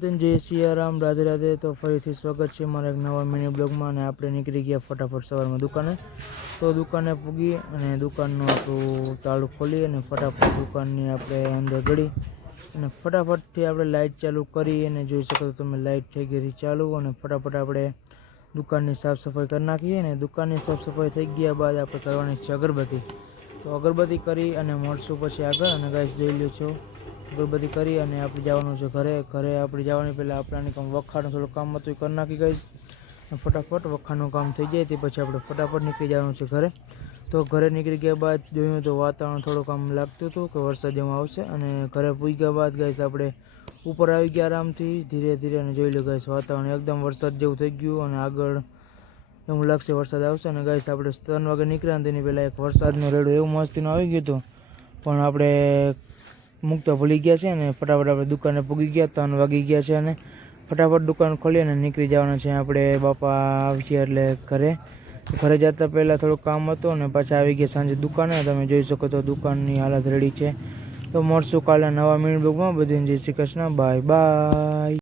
જય સિયારામ, રાધે રાધે। તો ફરીથી સ્વાગત છે મારા એક નવા મિની બ્લોગમાં। અને આપણે નીકળી ગયા ફટાફટ સવારમાં દુકાને। તો દુકાને પૂગી અને દુકાનનું આપણું તાળું ખોલી અને ફટાફટ દુકાનની આપણે અંદર ગળી અને ફટાફટથી આપણે લાઇટ ચાલુ કરી અને જોઈ શકો તો તમે લાઇટ થઈ ગઈ ચાલુ। અને ફટાફટ આપણે દુકાનની સાફ સફાઈ કરી નાખીએ। અને દુકાનની સાફ સફાઈ થઈ ગયા બાદ આપણે કરવાની છે અગરબત્તી। તો અગરબત્તી કરી અને મળશું પછી આગળ। અને ગાઈસ જોઈ લ્યો છો, અગરબત્તી કરી અને આપણે જવાનું છે ઘરે। ઘરે આપણે જવાની પહેલાં આપણે કામ વખાણનું થોડું કામ હતું એ કરી નાખી ગાઈસ। ફટાફટ વખાણનું કામ થઈ જાય તે પછી આપણે ફટાફટ નીકળી જવાનું છે ઘરે। તો ઘરે નીકળી ગયા બાદ જોયું તો વાતાવરણ થોડુંક આમ લાગતું હતું કે વરસાદ જેવું આવશે। અને ઘરે પહોંચ્યા બાદ ગાઈસ આપણે ઉપર આવી ગયા આરામથી ધીરે ધીરે। અને જોઈ લો ગાઈસ વાતાવરણ એકદમ વરસાદ જેવું થઈ ગયું અને આગળ એવું લાગશે વરસાદ આવશે। અને ગાઈસ આપણે 3 વાગે નીકળ્યા તેની પહેલાં એક વરસાદનું રેડું એવું મસ્તીનું આવી ગયું હતું પણ આપણે મૂકતા ભૂલી ગયા છે। અને ફટાફટ આપણે દુકાને પૂગી ગયા, 3 વાગી ગયા છે અને ફટાફટ દુકાન ખોલી અને નીકળી જવાના છે આપણે બાપા આવીએ એટલે ઘરે। ઘરે જતાં પહેલાં થોડું કામ હતું અને પાછા આવી ગયા સાંજે દુકાને। તમે જોઈ શકો તો દુકાનની હાલત રેડી છે। તો મળશું કાલે નવા મિની બ્લોગમાં। બધાને જય શ્રી કૃષ્ણ, બાય બાય।